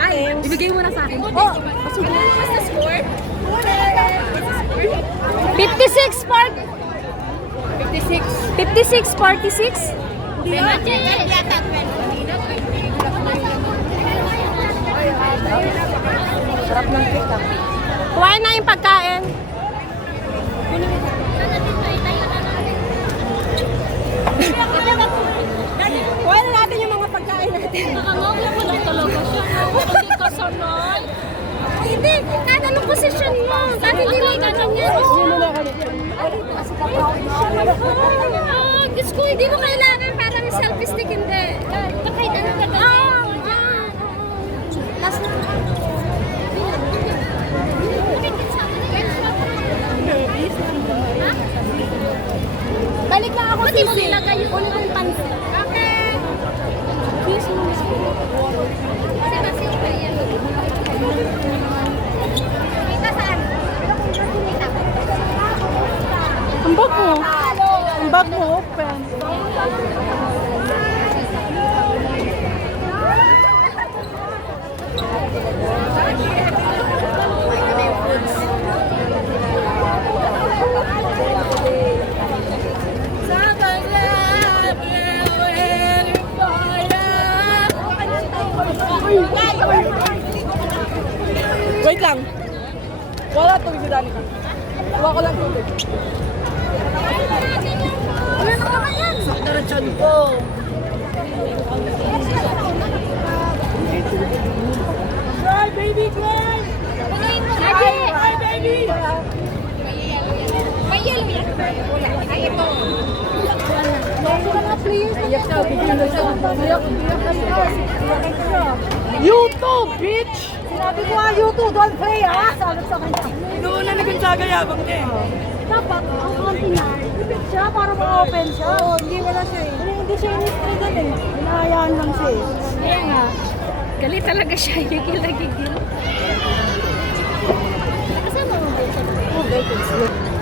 items. Ibigay mo na sa akin. Oh, What's the score? 56 part. 56. 56, 46. Sarap ng cake ah. Kuhain na yung pagkain. Kuhain na natin yung mga pagkain natin. Nakangawin ko lang talaga siya. Hindi ka sanay. Hindi, kahit anong posisyon mo. Kahit hindi mo ganun yan. Diyos ko, hindi mo kailangan parang selfie stick, hindi. Kahit anong gagawin. Last na. Balik lang ako. Pati mo nilagay yung ulit yung pansit. Okay. Kasi ba yan? Kita saan? Kita. Ang bag mo. Ang bag mo open. Wait lang. Wala tubig sa dali ka. Kuha ko lang tubig. Ano na naman yan? Diretsan ko. Cry, baby, cry! Pagayin mo. Cry, baby! May yellow yan. Wala. Ay, ito. Iyak na, bigyan na siya. Iyak siya. YouTube, bitch! Sinabi ko nga YouTube, don't play ha. Sabi sa kanya. Doon na nagkonsyaga yabang niya eh. Dapat, ang konti na, ipit siya para ma-open siya. Oo, hindi wala siya eh. Hindi siya in-spray doon eh. Hinahayaan lang siya eh. Kaya nga. Galit talaga siya. Gigil na gigil. Kasama mo ba ito? Oh, vacancy.